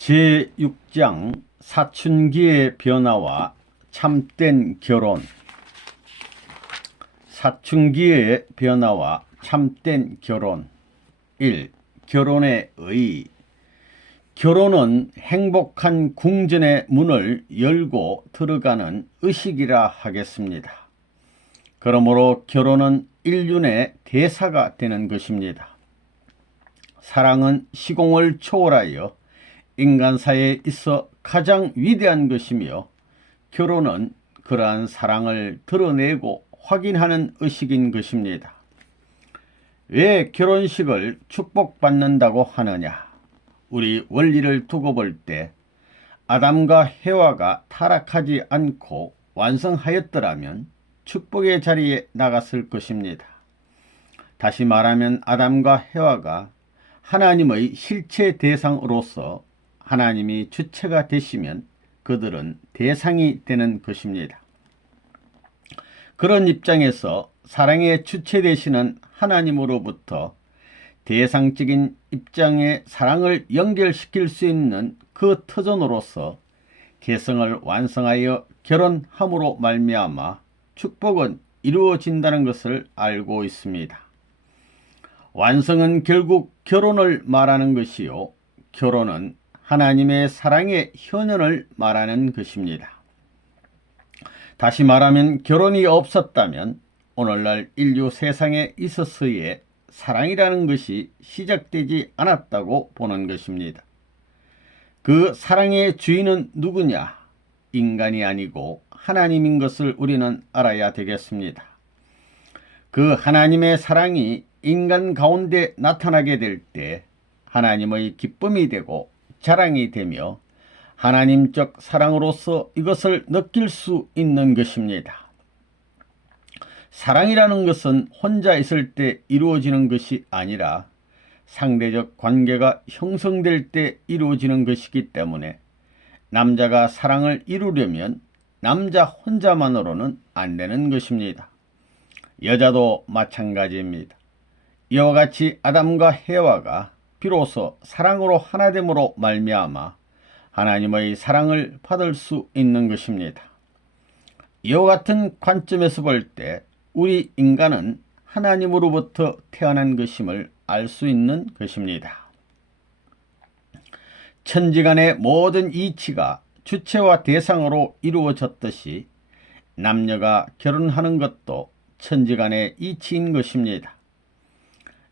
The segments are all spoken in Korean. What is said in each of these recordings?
제6장 사춘기의 변화와 참된 결혼. 사춘기의 변화와 참된 결혼. 1. 결혼의 의. 결혼은 행복한 궁전의 문을 열고 들어가는 의식이라 하겠습니다. 그러므로 결혼은 인륜의 대사가 되는 것입니다. 사랑은 시공을 초월하여 인간사에 있어 가장 위대한 것이며, 결혼은 그러한 사랑을 드러내고 확인하는 의식인 것입니다. 왜 결혼식을 축복받는다고 하느냐? 우리 원리를 두고 볼 때 아담과 해와가 타락하지 않고 완성하였더라면 축복의 자리에 나갔을 것입니다. 다시 말하면 아담과 해와가 하나님의 실체 대상으로서 하나님이 주체가 되시면 그들은 대상이 되는 것입니다. 그런 입장에서 사랑의 주체 되시는 하나님으로부터 대상적인 입장의 사랑을 연결시킬 수 있는 그 터전으로서 개성을 완성하여 결혼함으로 말미암아 축복은 이루어진다는 것을 알고 있습니다. 완성은 결국 결혼을 말하는 것이요, 결혼은 하나님의 사랑의 현현을 말하는 것입니다. 다시 말하면 결혼이 없었다면 오늘날 인류 세상에 있어서의 사랑이라는 것이 시작되지 않았다고 보는 것입니다. 그 사랑의 주인은 누구냐? 인간이 아니고 하나님인 것을 우리는 알아야 되겠습니다. 그 하나님의 사랑이 인간 가운데 나타나게 될 때 하나님의 기쁨이 되고 자랑이 되며 하나님적 사랑으로서 이것을 느낄 수 있는 것입니다. 사랑이라는 것은 혼자 있을 때 이루어지는 것이 아니라 상대적 관계가 형성될 때 이루어지는 것이기 때문에 남자가 사랑을 이루려면 남자 혼자만으로는 안 되는 것입니다. 여자도 마찬가지입니다. 이와 같이 아담과 해와가 비로소 사랑으로 하나됨으로 말미암아 하나님의 사랑을 받을 수 있는 것입니다. 이와 같은 관점에서 볼 때 우리 인간은 하나님으로부터 태어난 것임을 알 수 있는 것입니다. 천지간의 모든 이치가 주체와 대상으로 이루어졌듯이 남녀가 결혼하는 것도 천지간의 이치인 것입니다.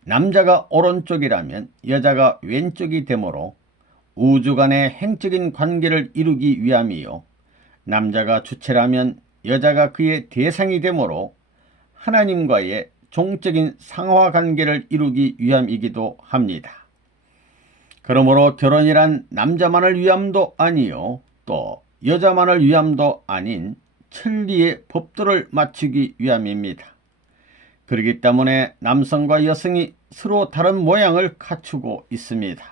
남자가 오른쪽이라면 여자가 왼쪽이 되므로 우주 간의 행적인 관계를 이루기 위함이요, 남자가 주체라면 여자가 그의 대상이 되므로 하나님과의 종적인 상하관계를 이루기 위함이기도 합니다. 그러므로 결혼이란 남자만을 위함도 아니요, 또 여자만을 위함도 아닌 천리의 법도를 맞추기 위함입니다. 그렇기 때문에 남성과 여성이 서로 다른 모양을 갖추고 있습니다.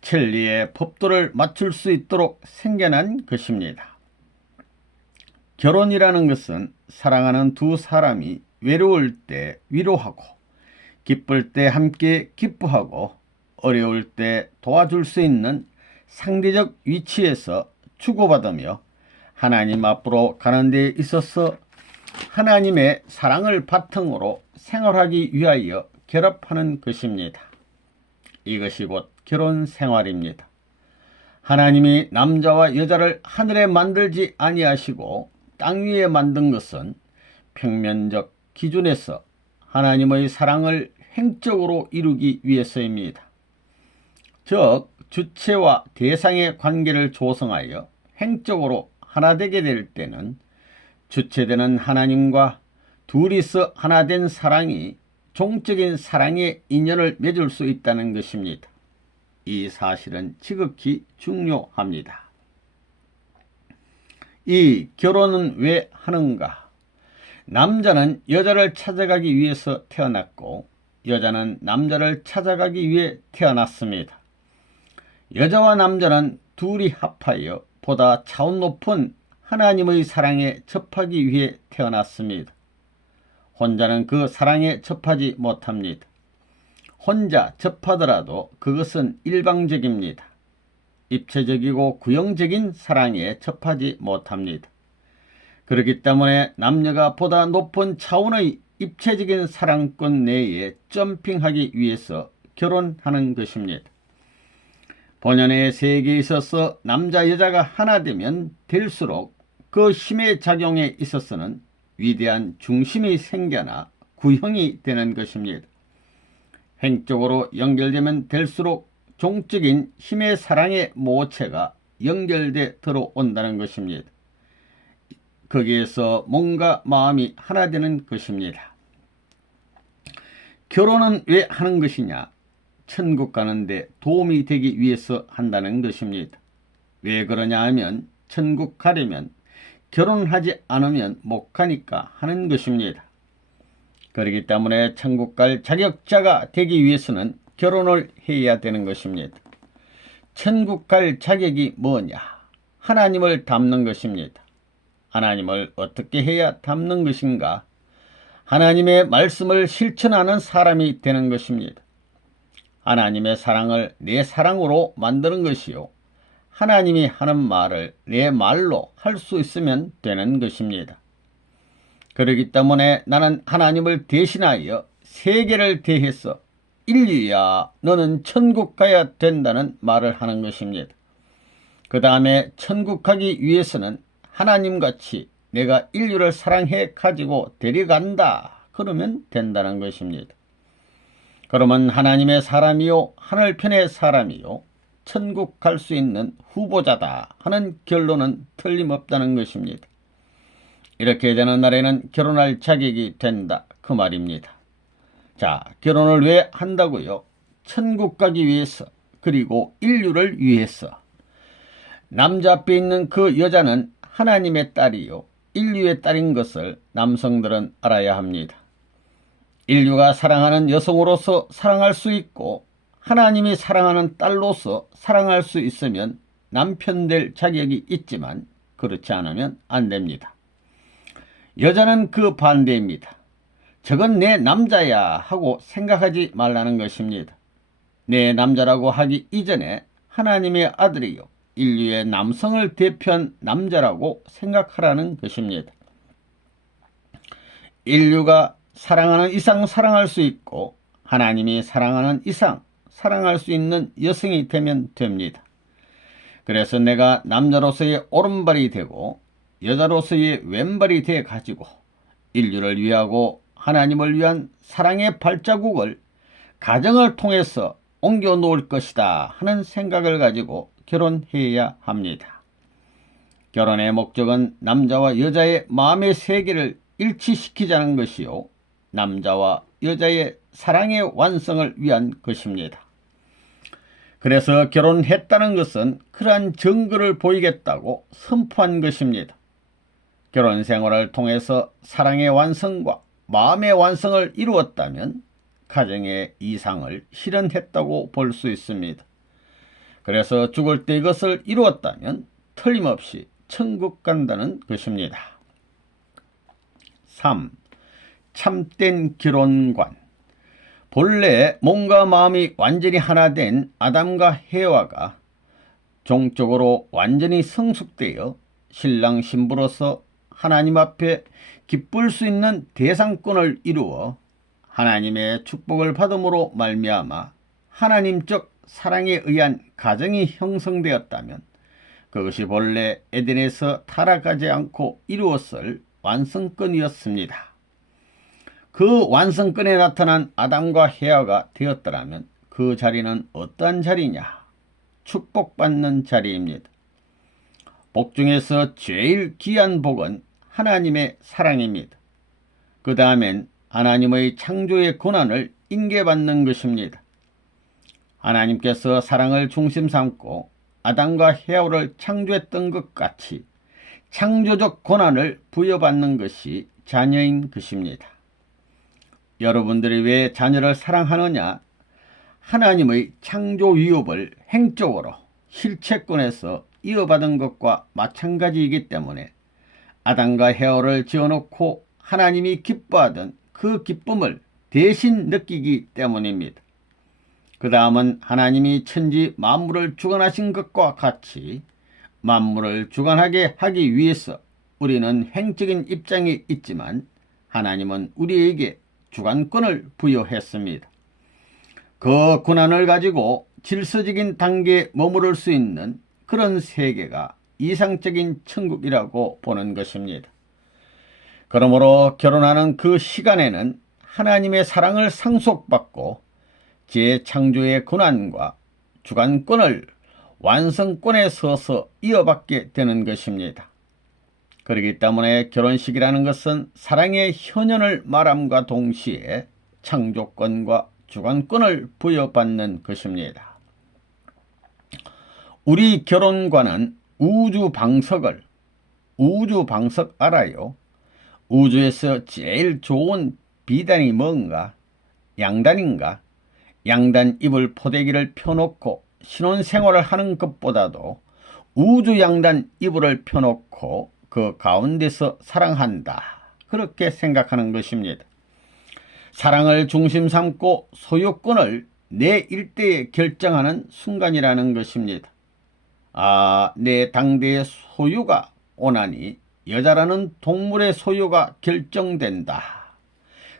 천리의 법도를 맞출 수 있도록 생겨난 것입니다. 결혼이라는 것은 사랑하는 두 사람이 외로울 때 위로하고, 기쁠 때 함께 기뻐하고, 어려울 때 도와줄 수 있는 상대적 위치에서 주고받으며 하나님 앞으로 가는 데 있어서 하나님의 사랑을 바탕으로 생활하기 위하여 결합하는 것입니다. 이것이 곧 결혼 생활입니다. 하나님이 남자와 여자를 하늘에 만들지 아니하시고 땅 위에 만든 것은 평면적 기준에서 하나님의 사랑을 행적으로 이루기 위해서입니다. 즉, 주체와 대상의 관계를 조성하여 행적으로 하나 되게 될 때는 주체되는 하나님과 둘이서 하나 된 사랑이 종적인 사랑의 인연을 맺을 수 있다는 것입니다. 이 사실은 지극히 중요합니다. 이 결혼은 왜 하는가? 남자는 여자를 찾아가기 위해서 태어났고 여자는 남자를 찾아가기 위해 태어났습니다. 여자와 남자는 둘이 합하여 보다 차원 높은 하나님의 사랑에 접하기 위해 태어났습니다. 혼자는 그 사랑에 접하지 못합니다. 혼자 접하더라도 그것은 일방적입니다. 입체적이고 구형적인 사랑에 접하지 못합니다. 그렇기 때문에 남녀가 보다 높은 차원의 입체적인 사랑권 내에 점핑하기 위해서 결혼하는 것입니다. 본연의 세계에 있어서 남자 여자가 하나 되면 될수록 그 힘의 작용에 있어서는 위대한 중심이 생겨나 구형이 되는 것입니다. 행적으로 연결되면 될수록 종적인 힘의 사랑의 모체가 연결돼 들어온다는 것입니다. 거기에서 몸과 마음이 하나 되는 것입니다. 결혼은 왜 하는 것이냐? 천국 가는데 도움이 되기 위해서 한다는 것입니다. 왜 그러냐 하면 천국 가려면 결혼하지 않으면 못 가니까 하는 것입니다. 그렇기 때문에 천국 갈 자격자가 되기 위해서는 결혼을 해야 되는 것입니다. 천국 갈 자격이 뭐냐? 하나님을 닮는 것입니다. 하나님을 어떻게 해야 닮는 것인가? 하나님의 말씀을 실천하는 사람이 되는 것입니다. 하나님의 사랑을 내 사랑으로 만드는 것이요, 하나님이 하는 말을 내 말로 할 수 있으면 되는 것입니다. 그렇기 때문에 나는 하나님을 대신하여 세계를 대해서 인류야 너는 천국 가야 된다는 말을 하는 것입니다. 그 다음에 천국 가기 위해서는 하나님같이 내가 인류를 사랑해 가지고 데려간다 그러면 된다는 것입니다. 그러면 하나님의 사람이요 하늘편의 사람이요 천국 갈 수 있는 후보자다 하는 결론은 틀림없다는 것입니다. 이렇게 되는 날에는 결혼할 자격이 된다 그 말입니다. 자, 결혼을 왜 한다고요? 천국 가기 위해서, 그리고 인류를 위해서. 남자 앞에 있는 그 여자는 하나님의 딸이요 인류의 딸인 것을 남성들은 알아야 합니다. 인류가 사랑하는 여성으로서 사랑할 수 있고 하나님이 사랑하는 딸로서 사랑할 수 있으면 남편 될 자격이 있지만 그렇지 않으면 안 됩니다. 여자는 그 반대입니다. 저건 내 남자야 하고 생각하지 말라는 것입니다. 내 남자라고 하기 이전에 하나님의 아들이요 인류의 남성을 대표한 남자라고 생각하라는 것입니다. 인류가 사랑하는 이상 사랑할 수 있고 하나님이 사랑하는 이상 사랑할 수 있는 여성이 되면 됩니다. 그래서 내가 남자로서의 오른발이 되고 여자로서의 왼발이 돼 가지고 인류를 위하고 하나님을 위한 사랑의 발자국을 가정을 통해서 옮겨 놓을 것이다 하는 생각을 가지고 결혼해야 합니다. 결혼의 목적은 남자와 여자의 마음의 세계를 일치시키자는 것이요 남자와 여자의 사랑의 완성을 위한 것입니다. 그래서 결혼했다는 것은 그러한 증거를 보이겠다고 선포한 것입니다. 결혼 생활을 통해서 사랑의 완성과 마음의 완성을 이루었다면 가정의 이상을 실현했다고 볼 수 있습니다. 그래서 죽을 때 이것을 이루었다면 틀림없이 천국 간다는 것입니다. 3. 참된 결혼관. 본래 몸과 마음이 완전히 하나 된 아담과 해와가 종적으로 완전히 성숙되어 신랑 신부로서 하나님 앞에 기쁠 수 있는 대상권을 이루어 하나님의 축복을 받음으로 말미암아 하나님적 사랑에 의한 가정이 형성되었다면 그것이 본래 에덴에서 타락하지 않고 이루었을 완성권이었습니다. 그 완성권에 나타난 아담과 해와가 되었더라면 그 자리는 어떠한 자리냐? 축복받는 자리입니다. 복 중에서 제일 귀한 복은 하나님의 사랑입니다. 그 다음엔 하나님의 창조의 권한을 인계받는 것입니다. 하나님께서 사랑을 중심 삼고 아담과 해와를 창조했던 것 같이 창조적 권한을 부여받는 것이 자녀인 것입니다. 여러분들이 왜 자녀를 사랑하느냐? 하나님의 창조 위협을 행적으로 실체권에서 이어받은 것과 마찬가지이기 때문에 아담과 해와를 지어놓고 하나님이 기뻐하던 그 기쁨을 대신 느끼기 때문입니다. 그 다음은 하나님이 천지 만물을 주관하신 것과 같이 만물을 주관하게 하기 위해서 우리는 행적인 입장에 있지만 하나님은 우리에게 주관권을 부여했습니다. 그 권한을 가지고 질서적인 단계에 머무를 수 있는 그런 세계가 이상적인 천국이라고 보는 것입니다. 그러므로 결혼하는 그 시간에는 하나님의 사랑을 상속받고 재창조의 권한과 주관권을 완성권에 서서 이어받게 되는 것입니다. 그렇기 때문에 결혼식이라는 것은 사랑의 현현을 말함과 동시에 창조권과 주관권을 부여받는 것입니다. 우리 결혼과는 우주방석 알아요? 우주에서 제일 좋은 비단이 뭔가? 양단인가? 양단 이불 포대기를 펴놓고 신혼생활을 하는 것보다도 우주 양단 이불을 펴놓고 그 가운데서 사랑한다. 그렇게 생각하는 것입니다. 사랑을 중심 삼고 소유권을 내 일대에 결정하는 순간이라는 것입니다. 내 당대의 소유가 오나니 여자라는 동물의 소유가 결정된다.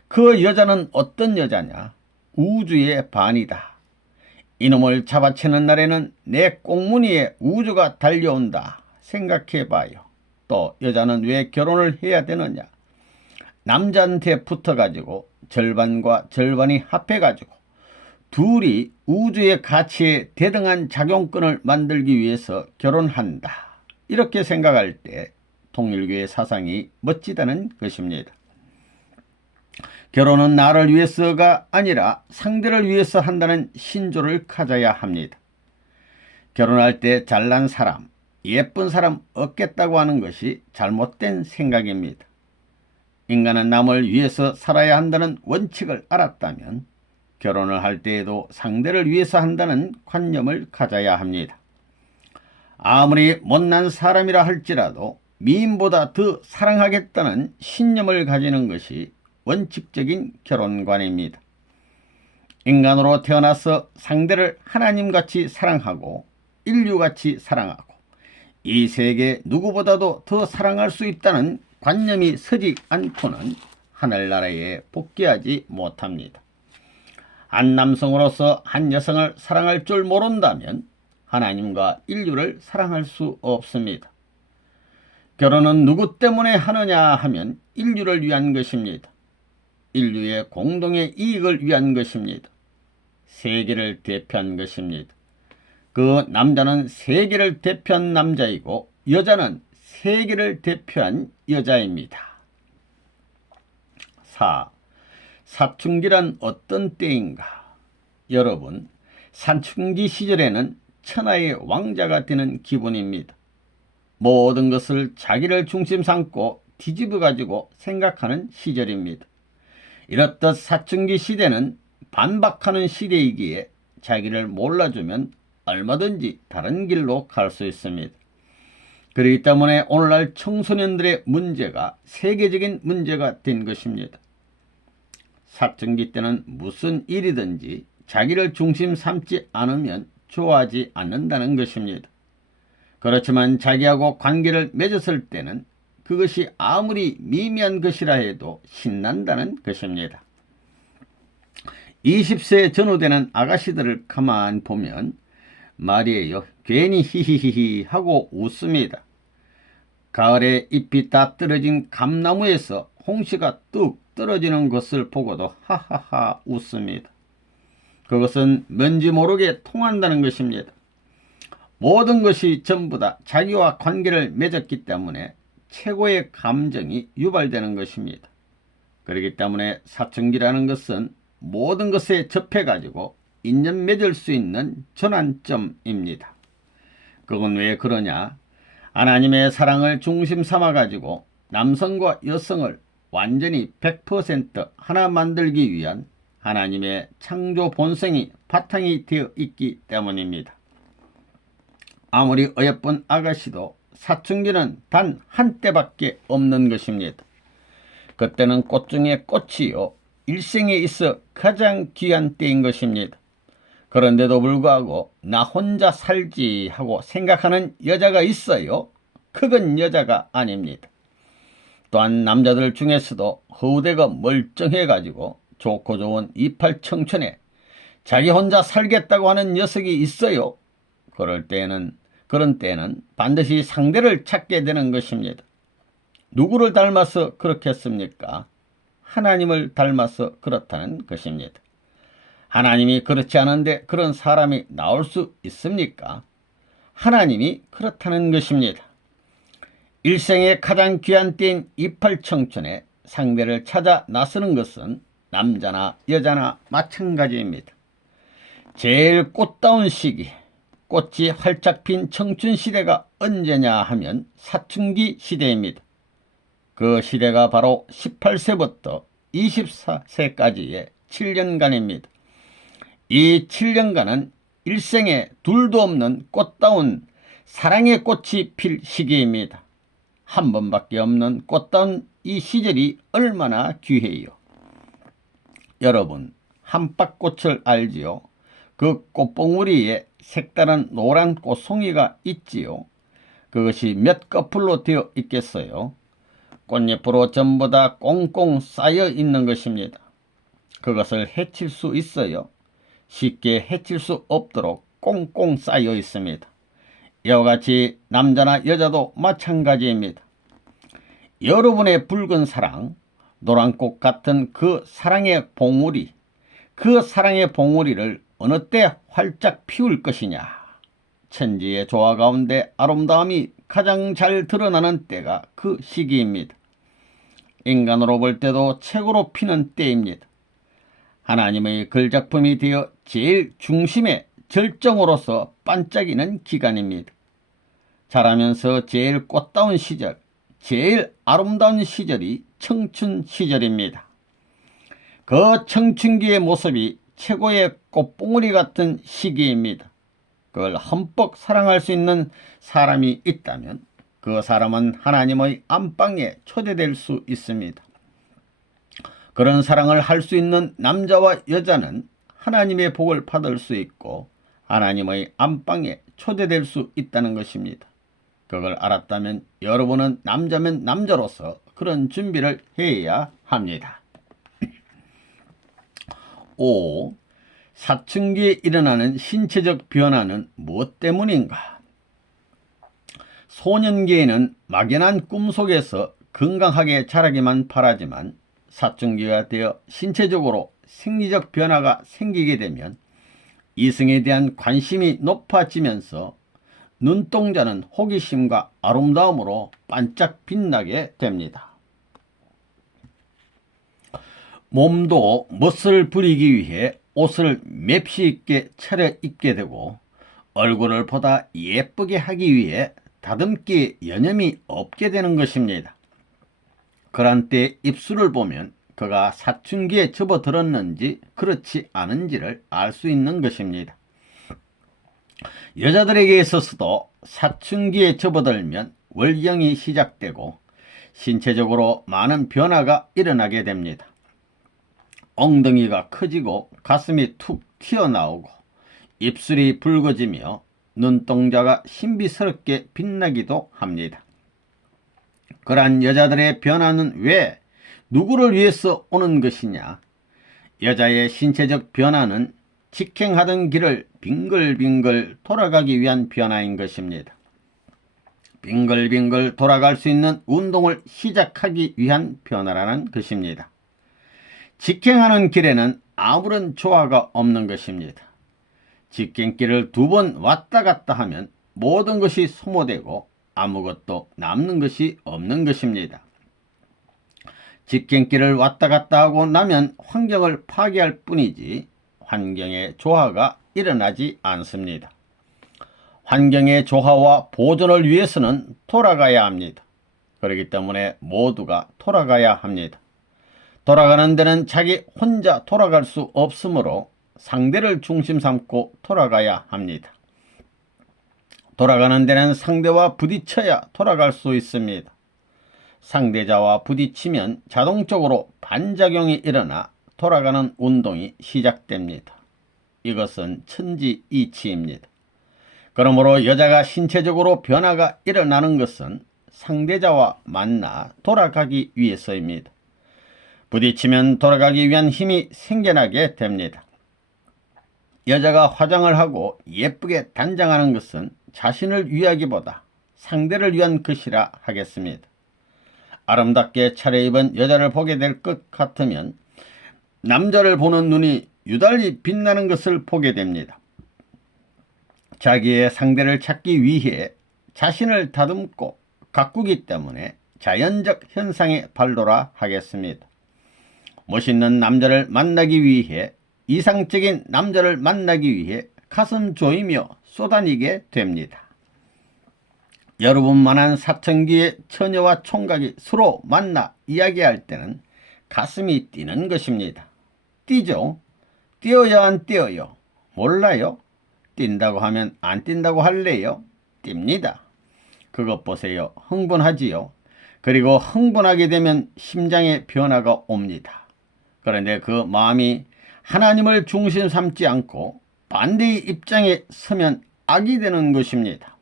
그 여자는 어떤 여자냐? 우주의 반이다. 이놈을 잡아채는 날에는 내 꽁무니에 우주가 달려온다. 생각해봐요. 또 여자는 왜 결혼을 해야 되느냐? 남자한테 붙어가지고 절반과 절반이 합해가지고 둘이 우주의 가치에 대등한 작용권을 만들기 위해서 결혼한다. 이렇게 생각할 때 통일교의 사상이 멋지다는 것입니다. 결혼은 나를 위해서가 아니라 상대를 위해서 한다는 신조를 가져야 합니다. 결혼할 때 잘난 사람, 예쁜 사람 얻겠다고 하는 것이 잘못된 생각입니다. 인간은 남을 위해서 살아야 한다는 원칙을 알았다면 결혼을 할 때에도 상대를 위해서 한다는 관념을 가져야 합니다. 아무리 못난 사람이라 할지라도 미인보다 더 사랑하겠다는 신념을 가지는 것이 원칙적인 결혼관입니다. 인간으로 태어나서 상대를 하나님같이 사랑하고 인류같이 사랑하고 이 세계 누구보다도 더 사랑할 수 있다는 관념이 서지 않고는 하늘나라에 복귀하지 못합니다. 한 남성으로서 한 여성을 사랑할 줄 모른다면 하나님과 인류를 사랑할 수 없습니다. 결혼은 누구 때문에 하느냐 하면 인류를 위한 것입니다. 인류의 공동의 이익을 위한 것입니다. 세계를 대표한 것입니다. 그 남자는 세계를 대표한 남자이고 여자는 세계를 대표한 여자입니다. 4. 사춘기란 어떤 때인가? 여러분, 사춘기 시절에는 천하의 왕자가 되는 기분입니다. 모든 것을 자기를 중심 삼고 뒤집어 가지고 생각하는 시절입니다. 이렇듯 사춘기 시대는 반박하는 시대이기에 자기를 몰라주면 얼마든지 다른 길로 갈 수 있습니다. 그렇기 때문에 오늘날 청소년들의 문제가 세계적인 문제가 된 것입니다. 사춘기 때는 무슨 일이든지 자기를 중심 삼지 않으면 좋아하지 않는다는 것입니다. 그렇지만 자기하고 관계를 맺었을 때는 그것이 아무리 미미한 것이라 해도 신난다는 것입니다. 20세에 전후되는 아가씨들을 가만 보면 말이에요. 괜히 히히히히 하고 웃습니다. 가을에 잎이 다 떨어진 감나무에서 홍시가 뚝 떨어지는 것을 보고도 하하하 웃습니다. 그것은 뭔지 모르게 통한다는 것입니다. 모든 것이 전부 다 자기와 관계를 맺었기 때문에 최고의 감정이 유발되는 것입니다. 그렇기 때문에 사춘기라는 것은 모든 것에 접해가지고 인연 맺을 수 있는 전환점입니다. 그건 왜 그러냐? 하나님의 사랑을 중심 삼아가지고 남성과 여성을 완전히 100% 하나 만들기 위한 하나님의 창조 본성이 바탕이 되어 있기 때문입니다. 아무리 어여쁜 아가씨도 사춘기는 단 한때밖에 없는 것입니다. 그때는 꽃 중에 꽃이요 일생에 있어 가장 귀한 때인 것입니다. 그런데도 불구하고 나 혼자 살지 하고 생각하는 여자가 있어요. 그건 여자가 아닙니다. 또한 남자들 중에서도 허우대가 멀쩡해가지고 좋고 좋은 이팔 청춘에 자기 혼자 살겠다고 하는 녀석이 있어요. 그런 때는 반드시 상대를 찾게 되는 것입니다. 누구를 닮아서 그렇겠습니까? 하나님을 닮아서 그렇다는 것입니다. 하나님이 그렇지 않은데 그런 사람이 나올 수 있습니까? 하나님이 그렇다는 것입니다. 일생의 가장 귀한 때인 이팔 청춘에 상대를 찾아 나서는 것은 남자나 여자나 마찬가지입니다. 제일 꽃다운 시기, 꽃이 활짝 핀 청춘 시대가 언제냐 하면 사춘기 시대입니다. 그 시대가 바로 18세부터 24세까지의 7년간입니다. 이 7년간은 일생에 둘도 없는 꽃다운 사랑의 꽃이 필 시기입니다. 한 번밖에 없는 꽃다운 이 시절이 얼마나 귀해요. 여러분, 함박꽃을 알지요? 그 꽃봉우리에 색다른 노란 꽃송이가 있지요. 그것이 몇 커플로 되어 있겠어요? 꽃잎으로 전부 다 꽁꽁 쌓여 있는 것입니다. 그것을 해칠 수 있어요? 쉽게 해칠 수 없도록 꽁꽁 쌓여 있습니다. 이와 같이 남자나 여자도 마찬가지입니다. 여러분의 붉은 사랑, 노란꽃 같은 그 사랑의 봉우리, 그 사랑의 봉우리를 어느 때 활짝 피울 것이냐. 천지의 조화 가운데 아름다움이 가장 잘 드러나는 때가 그 시기입니다. 인간으로 볼 때도 최고로 피는 때입니다. 하나님의 글작품이 되어 제일 중심의 절정으로서 반짝이는 기간입니다. 자라면서 제일 꽃다운 시절, 제일 아름다운 시절이 청춘 시절입니다. 그 청춘기의 모습이 최고의 꽃봉오리 같은 시기입니다. 그걸 흠뻑 사랑할 수 있는 사람이 있다면 그 사람은 하나님의 안방에 초대될 수 있습니다. 그런 사랑을 할 수 있는 남자와 여자는 하나님의 복을 받을 수 있고 하나님의 안방에 초대될 수 있다는 것입니다. 그걸 알았다면 여러분은 남자면 남자로서 그런 준비를 해야 합니다. 5. 사춘기에 일어나는 신체적 변화는 무엇 때문인가? 소년기에는 막연한 꿈속에서 건강하게 자라기만 바라지만 사춘기가 되어 신체적으로 생리적 변화가 생기게 되면 이성에 대한 관심이 높아지면서 눈동자는 호기심과 아름다움으로 반짝 빛나게 됩니다. 몸도 멋을 부리기 위해 옷을 맵시 있게 차려입게 되고 얼굴을 보다 예쁘게 하기 위해 다듬기에 여념이 없게 되는 것입니다. 그런 때 입술을 보면 그가 사춘기에 접어들었는지 그렇지 않은지를 알 수 있는 것입니다. 여자들에게 있어서도 사춘기에 접어들면 월경이 시작되고 신체적으로 많은 변화가 일어나게 됩니다. 엉덩이가 커지고 가슴이 툭 튀어나오고 입술이 붉어지며 눈동자가 신비스럽게 빛나기도 합니다. 그러한 여자들의 변화는 왜 누구를 위해서 오는 것이냐? 여자의 신체적 변화는 직행하던 길을 빙글빙글 돌아가기 위한 변화인 것입니다. 빙글빙글 돌아갈 수 있는 운동을 시작하기 위한 변화라는 것입니다. 직행하는 길에는 아무런 조화가 없는 것입니다. 직행길을 2번 왔다 갔다 하면 모든 것이 소모되고 아무것도 남는 것이 없는 것입니다. 직행길을 왔다 갔다 하고 나면 환경을 파괴할 뿐이지 환경의 조화가 일어나지 않습니다. 환경의 조화와 보존을 위해서는 돌아가야 합니다. 그렇기 때문에 모두가 돌아가야 합니다. 돌아가는 데는 자기 혼자 돌아갈 수 없으므로 상대를 중심 삼고 돌아가야 합니다. 돌아가는 데는 상대와 부딪혀야 돌아갈 수 있습니다. 상대자와 부딪히면 자동적으로 반작용이 일어나 돌아가는 운동이 시작됩니다. 이것은 천지이치입니다. 그러므로 여자가 신체적으로 변화가 일어나는 것은 상대자와 만나 돌아가기 위해서입니다. 부딪히면 돌아가기 위한 힘이 생겨나게 됩니다. 여자가 화장을 하고 예쁘게 단장하는 것은 자신을 위하기보다 상대를 위한 것이라 하겠습니다. 아름답게 차려입은 여자를 보게 될 것 같으면 남자를 보는 눈이 유달리 빛나는 것을 보게 됩니다. 자기의 상대를 찾기 위해 자신을 다듬고 가꾸기 때문에 자연적 현상에 발도라 하겠습니다. 멋있는 남자를 만나기 위해, 이상적인 남자를 만나기 위해 가슴 조이며 쏘다니게 됩니다. 여러분만한 사춘기의 처녀와 총각이 서로 만나 이야기할 때는 가슴이 뛰는 것입니다. 뛰죠? 뛰어야 안 뛰어요? 몰라요? 뛴다고 하면 안 뛴다고 할래요? 뜁니다. 그것 보세요. 흥분하지요? 그리고 흥분하게 되면 심장에 변화가 옵니다. 그런데 그 마음이 하나님을 중심 삼지 않고 반대의 입장에 서면 악이 되는 것입니다.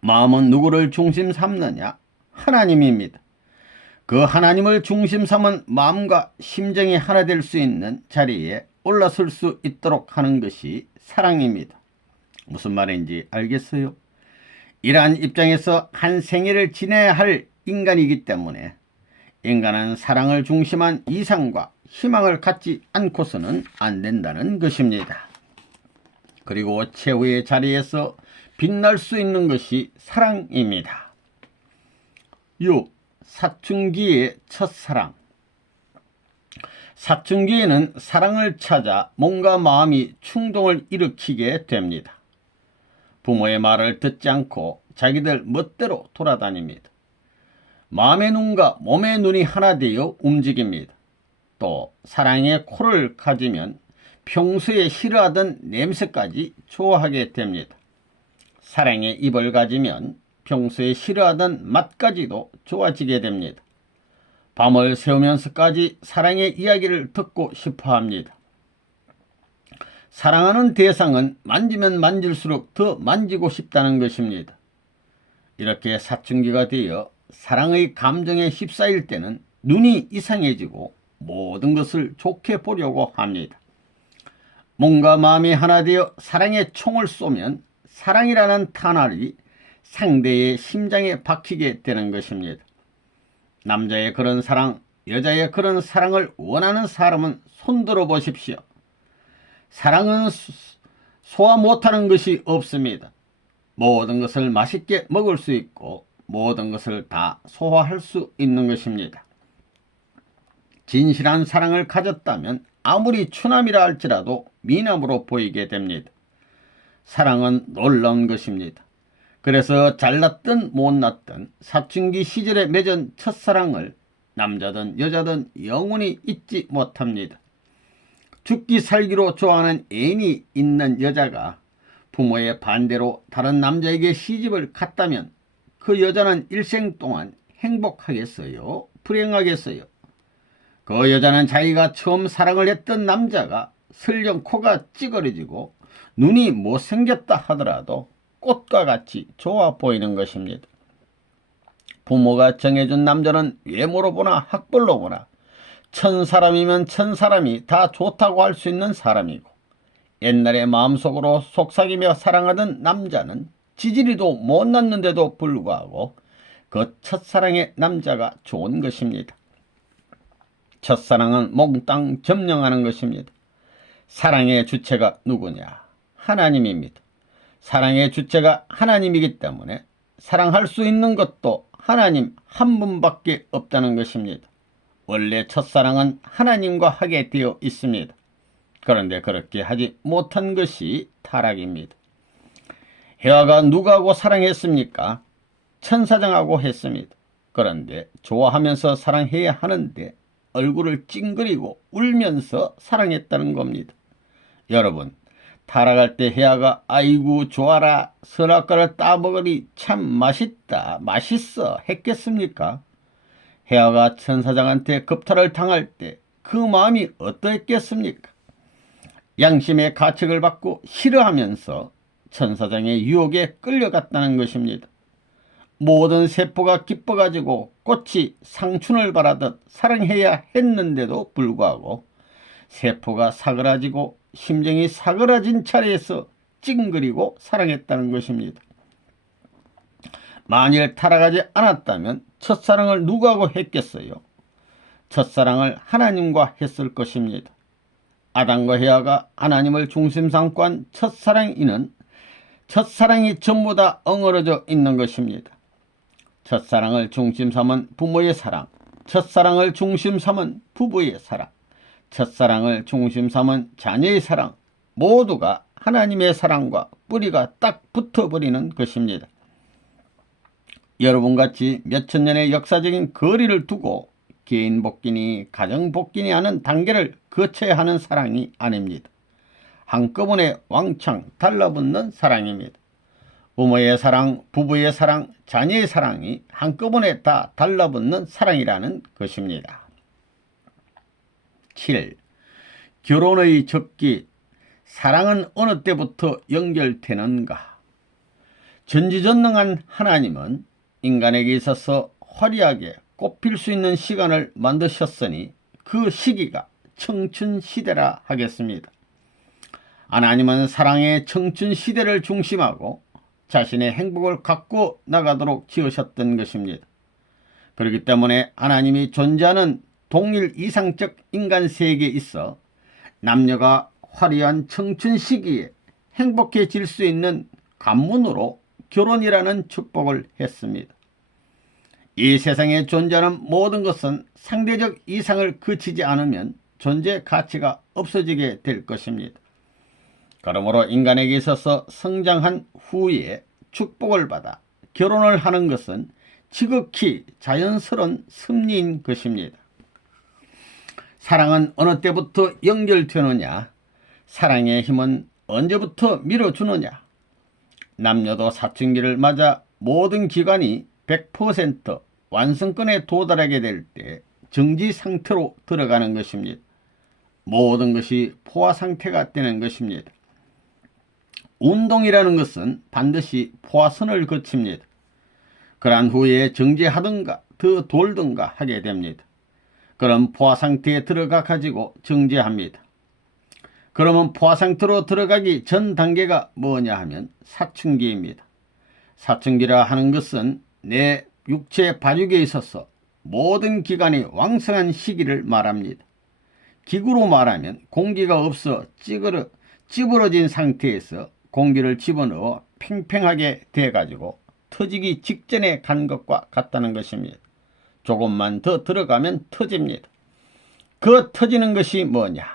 마음은 누구를 중심 삼느냐? 하나님입니다. 그 하나님을 중심 삼은 마음과 심정이 하나 될 수 있는 자리에 올라설 수 있도록 하는 것이 사랑입니다. 무슨 말인지 알겠어요? 이러한 입장에서 한 생애를 지내야 할 인간이기 때문에 인간은 사랑을 중심한 이상과 희망을 갖지 않고서는 안 된다는 것입니다. 그리고 최후의 자리에서 빛날 수 있는 것이 사랑입니다. 6. 사춘기의 첫사랑. 사춘기에는 사랑을 찾아 몸과 마음이 충동을 일으키게 됩니다. 부모의 말을 듣지 않고 자기들 멋대로 돌아다닙니다. 마음의 눈과 몸의 눈이 하나 되어 움직입니다. 또 사랑의 코를 가지면 평소에 싫어하던 냄새까지 좋아하게 됩니다. 사랑의 입을 가지면 평소에 싫어하던 맛까지도 좋아지게 됩니다. 밤을 새우면서까지 사랑의 이야기를 듣고 싶어 합니다. 사랑하는 대상은 만지면 만질수록 더 만지고 싶다는 것입니다. 이렇게 사춘기가 되어 사랑의 감정에 휩싸일 때는 눈이 이상해지고 모든 것을 좋게 보려고 합니다. 몸과 마음이 하나 되어 사랑의 총을 쏘면 사랑이라는 탄알이 상대의 심장에 박히게 되는 것입니다. 남자의 그런 사랑, 여자의 그런 사랑을 원하는 사람은 손들어 보십시오. 사랑은 소화 못하는 것이 없습니다. 모든 것을 맛있게 먹을 수 있고 모든 것을 다 소화할 수 있는 것입니다. 진실한 사랑을 가졌다면 아무리 추남이라 할지라도 미남으로 보이게 됩니다. 사랑은 놀라운 것입니다. 그래서 잘났든 못났든 사춘기 시절에 맺은 첫사랑을 남자든 여자든 영원히 잊지 못합니다. 죽기 살기로 좋아하는 애인이 있는 여자가 부모의 반대로 다른 남자에게 시집을 갔다면 그 여자는 일생 동안 행복하겠어요? 불행하겠어요? 그 여자는 자기가 처음 사랑을 했던 남자가 설령 코가 찌그러지고 눈이 못생겼다 하더라도 꽃과 같이 좋아 보이는 것입니다. 부모가 정해준 남자는 외모로 보나 학벌로 보나 천사람이면 천사람이 다 좋다고 할 수 있는 사람이고 옛날에 마음속으로 속삭이며 사랑하던 남자는 지지리도 못났는데도 불구하고 그 첫사랑의 남자가 좋은 것입니다. 첫사랑은 몽땅 점령하는 것입니다. 사랑의 주체가 누구냐? 하나님입니다. 사랑의 주체가 하나님이기 때문에 사랑할 수 있는 것도 하나님 한 분밖에 없다는 것입니다. 원래 첫사랑은 하나님과 하게 되어 있습니다. 그런데 그렇게 하지 못한 것이 타락입니다. 헤아가 누구하고 사랑했습니까? 천사장하고 했습니다. 그런데 좋아하면서 사랑해야 하는데 얼굴을 찡그리고 울면서 사랑했다는 겁니다. 여러분, 타락할 때 헤아가 아이고 좋아라 선악과를 따먹으니 참 맛있다 맛있어 했겠습니까? 헤아가 천사장한테 겁탈을 당할 때 그 마음이 어떠했겠습니까? 양심의 가책을 받고 싫어하면서 천사장의 유혹에 끌려갔다는 것입니다. 모든 세포가 기뻐가지고 꽃이 상춘을 바라듯 사랑해야 했는데도 불구하고 세포가 사그라지고 심정이 사그라진 차례에서 찡그리고 사랑했다는 것입니다. 만일 타락하지 않았다면 첫사랑을 누구하고 했겠어요? 첫사랑을 하나님과 했을 것입니다. 아담과 헤아가 하나님을 중심 삼고 한 첫사랑이 전부 다 엉어러져 있는 것입니다. 첫사랑을 중심 삼은 부모의 사랑, 첫사랑을 중심 삼은 부부의 사랑, 첫사랑을 중심 삼은 자녀의 사랑, 모두가 하나님의 사랑과 뿌리가 딱 붙어버리는 것입니다. 여러분같이 몇천 년의 역사적인 거리를 두고 개인 복귀니 가정 복귀니 하는 단계를 거쳐야 하는 사랑이 아닙니다. 한꺼번에 왕창 달라붙는 사랑입니다. 부모의 사랑, 부부의 사랑, 자녀의 사랑이 한꺼번에 다 달라붙는 사랑이라는 것입니다. 7. 결혼의 적기. 사랑은 어느 때부터 연결되는가? 전지전능한 하나님은 인간에게 있어서 화려하게 꽃필 수 있는 시간을 만드셨으니 그 시기가 청춘시대라 하겠습니다. 하나님은 사랑의 청춘시대를 중심하고 자신의 행복을 갖고 나가도록 지으셨던 것입니다. 그렇기 때문에 하나님이 존재하는 동일 이상적 인간 세계에 있어 남녀가 화려한 청춘 시기에 행복해질 수 있는 관문으로 결혼이라는 축복을 했습니다. 이 세상에 존재하는 모든 것은 상대적 이상을 거치지 않으면 존재 가치가 없어지게 될 것입니다. 그러므로 인간에게 있어서 성장한 후에 축복을 받아 결혼을 하는 것은 지극히 자연스러운 섭리인 것입니다. 사랑은 어느 때부터 연결되느냐? 사랑의 힘은 언제부터 밀어주느냐? 남녀도 사춘기를 맞아 모든 기관이 100% 완성권에 도달하게 될 때 정지 상태로 들어가는 것입니다. 모든 것이 포화 상태가 되는 것입니다. 운동이라는 것은 반드시 포화선을 거칩니다. 그러한 후에 정지하든가 더 돌든가 하게 됩니다. 그럼 포화 상태에 들어가 가지고 정지합니다. 그러면 포화 상태로 들어가기 전 단계가 뭐냐 하면 사춘기입니다. 사춘기라 하는 것은 내 육체 발육에 있어서 모든 기관이 왕성한 시기를 말합니다. 기구로 말하면 공기가 없어 찌부러진 상태에서 공기를 집어넣어 팽팽하게 돼가지고 터지기 직전에 간 것과 같다는 것입니다. 조금만 더 들어가면 터집니다. 그 터지는 것이 뭐냐?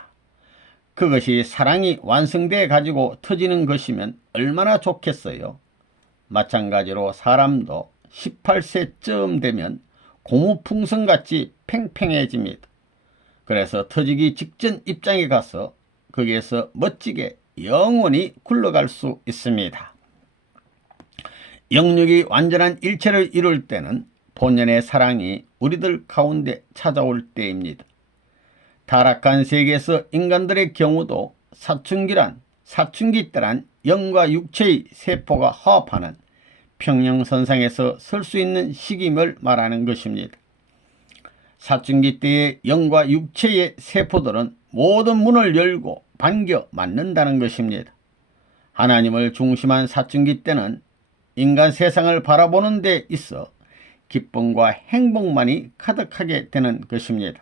그것이 사랑이 완성돼 가지고 터지는 것이면 얼마나 좋겠어요. 마찬가지로 사람도 18세쯤 되면 고무풍선같이 팽팽해집니다. 그래서 터지기 직전 입장에 가서 거기에서 멋지게 영원히 굴러갈 수 있습니다. 영육이 완전한 일체를 이룰 때는 본연의 사랑이 우리들 가운데 찾아올 때입니다. 타락한 세계에서 인간들의 경우도 사춘기 때란 영과 육체의 세포가 화합하는 평행선상에서 설 수 있는 시기임을 말하는 것입니다. 사춘기 때의 영과 육체의 세포들은 모든 문을 열고 반겨 맞는다는 것입니다. 하나님을 중심한 사춘기 때는 인간 세상을 바라보는 데 있어 기쁨과 행복만이 가득하게 되는 것입니다.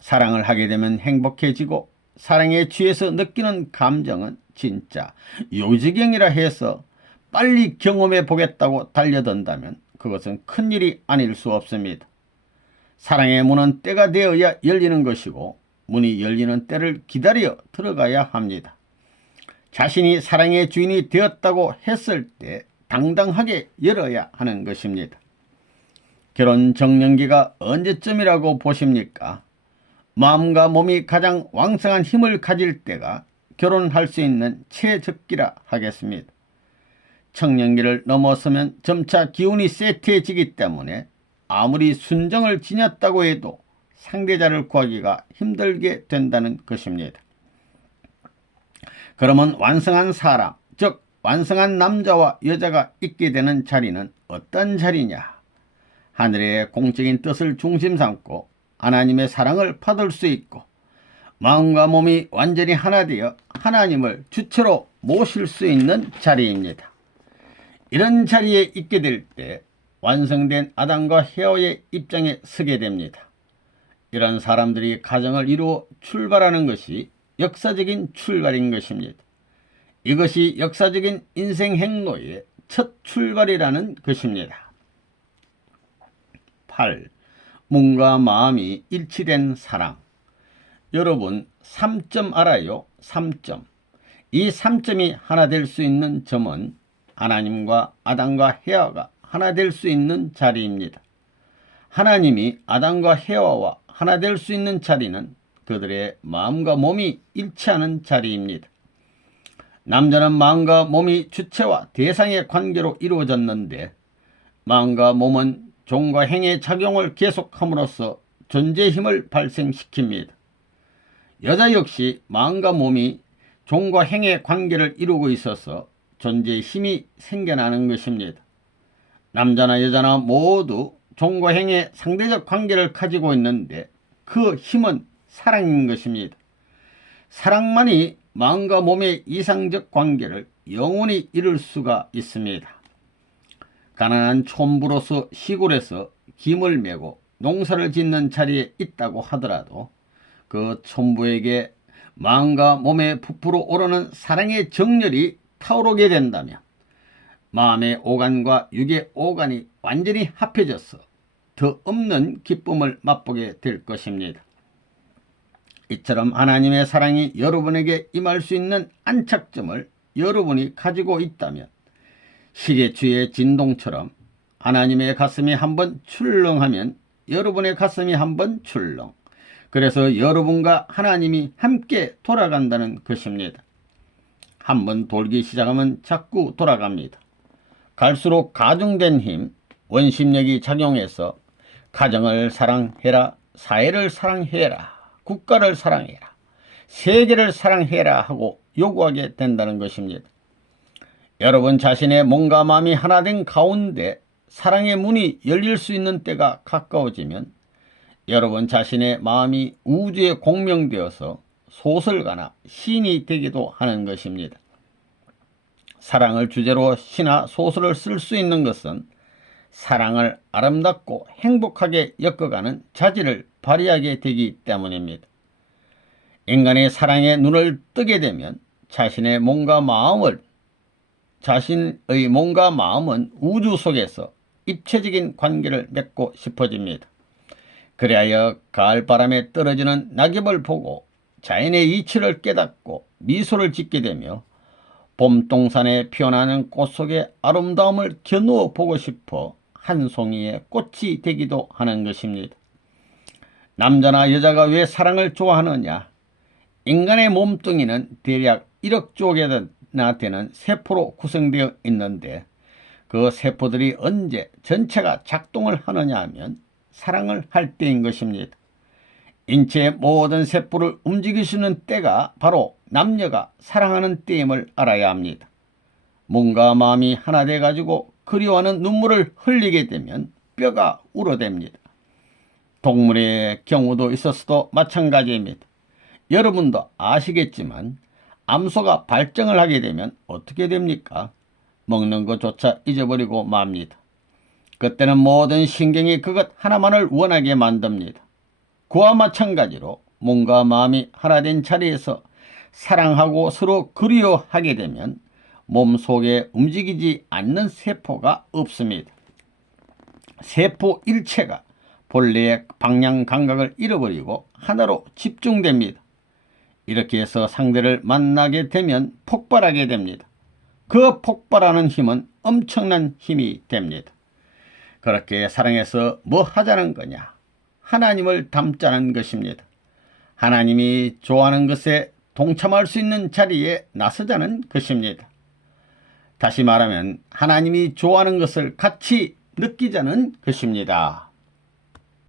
사랑을 하게 되면 행복해지고 사랑에 취해서 느끼는 감정은 진짜 요지경이라 해서 빨리 경험해 보겠다고 달려든다면 그것은 큰일이 아닐 수 없습니다. 사랑의 문은 때가 되어야 열리는 것이고 문이 열리는 때를 기다려 들어가야 합니다. 자신이 사랑의 주인이 되었다고 했을 때 당당하게 열어야 하는 것입니다. 결혼 정년기가 언제쯤이라고 보십니까? 마음과 몸이 가장 왕성한 힘을 가질 때가 결혼할 수 있는 최적기라 하겠습니다. 청년기를 넘어서면 점차 기운이 세트해지기 때문에 아무리 순정을 지녔다고 해도 상대자를 구하기가 힘들게 된다는 것입니다. 그러면 완성한 사람, 즉 완성한 남자와 여자가 있게 되는 자리는 어떤 자리냐? 하늘의 공적인 뜻을 중심 삼고 하나님의 사랑을 받을 수 있고 마음과 몸이 완전히 하나 되어 하나님을 주체로 모실 수 있는 자리입니다. 이런 자리에 있게 될 때 완성된 아담과 헤어의 입장에 서게 됩니다. 이런 사람들이 가정을 이루어 출발하는 것이 역사적인 출발인 것입니다. 이것이 역사적인 인생 행로의 첫 출발이라는 것입니다. 8. 몸과 마음이 일치된 사랑. 여러분 3점 알아요? 3점. 이 3점이 하나 될 수 있는 점은 하나님과 아담과 헤아가 하나 될 수 있는 자리입니다. 하나님이 아담과 헤아와 하나 될 수 있는 자리는 그들의 마음과 몸이 일치하는 자리입니다. 남자는 마음과 몸이 주체와 대상의 관계로 이루어졌는데 마음과 몸은 종과 행의 작용을 계속함으로써 존재의 힘을 발생시킵니다. 여자 역시 마음과 몸이 종과 행의 관계를 이루고 있어서 존재의 힘이 생겨나는 것입니다. 남자나 여자나 모두 종과 행의 상대적 관계를 가지고 있는데 그 힘은 사랑인 것입니다. 사랑만이 마음과 몸의 이상적 관계를 영원히 이룰 수가 있습니다. 가난한 촌부로서 시골에서 김을 메고 농사를 짓는 자리에 있다고 하더라도 그 촌부에게 마음과 몸에 부풀어 오르는 사랑의 정열이 타오르게 된다면 마음의 오간과 육의 오간이 완전히 합해져서 더 없는 기쁨을 맛보게 될 것입니다. 이처럼 하나님의 사랑이 여러분에게 임할 수 있는 안착점을 여러분이 가지고 있다면 시계추의 진동처럼 하나님의 가슴이 한번 출렁하면 여러분의 가슴이 한번 출렁. 그래서 여러분과 하나님이 함께 돌아간다는 것입니다. 한번 돌기 시작하면 자꾸 돌아갑니다. 갈수록 가중된 힘, 원심력이 작용해서 가정을 사랑해라, 사회를 사랑해라, 국가를 사랑해라, 세계를 사랑해라 하고 요구하게 된다는 것입니다. 여러분 자신의 몸과 마음이 하나 된 가운데 사랑의 문이 열릴 수 있는 때가 가까워지면 여러분 자신의 마음이 우주에 공명되어서 소설가나 시인이 되기도 하는 것입니다. 사랑을 주제로 시나 소설을 쓸 수 있는 것은 사랑을 아름답고 행복하게 엮어가는 자질을 발휘하게 되기 때문입니다. 인간이 사랑의 눈을 뜨게 되면 자신의 몸과 마음은 우주 속에서 입체적인 관계를 맺고 싶어집니다. 그리하여 가을바람에 떨어지는 낙엽을 보고 자연의 이치를 깨닫고 미소를 짓게 되며 봄동산에 피어나는 꽃 속의 아름다움을 겨누어 보고 싶어 한 송이의 꽃이 되기도 하는 것입니다. 남자나 여자가 왜 사랑을 좋아하느냐? 인간의 몸뚱이는 대략 1억 조개나 되는 세포로 구성되어 있는데 그 세포들이 언제 전체가 작동을 하느냐 하면 사랑을 할 때인 것입니다. 인체의 모든 세포를 움직이시는 때가 바로 남녀가 사랑하는 때임을 알아야 합니다. 몸과 마음이 하나 돼가지고 그리워하는 눈물을 흘리게 되면 뼈가 울어댑니다. 동물의 경우도 있었어도 마찬가지입니다. 여러분도 아시겠지만 암소가 발정을 하게 되면 어떻게 됩니까? 먹는 것조차 잊어버리고 맙니다. 그때는 모든 신경이 그것 하나만을 원하게 만듭니다. 그와 마찬가지로 몸과 마음이 하나 된 자리에서 사랑하고 서로 그리워하게 되면 몸속에 움직이지 않는 세포가 없습니다. 세포 일체가 본래의 방향 감각을 잃어버리고 하나로 집중됩니다. 이렇게 해서 상대를 만나게 되면 폭발하게 됩니다. 그 폭발하는 힘은 엄청난 힘이 됩니다. 그렇게 사랑해서 뭐 하자는 거냐? 하나님을 닮자는 것입니다. 하나님이 좋아하는 것에 동참할 수 있는 자리에 나서자는 것입니다. 다시 말하면 하나님이 좋아하는 것을 같이 느끼자는 것입니다.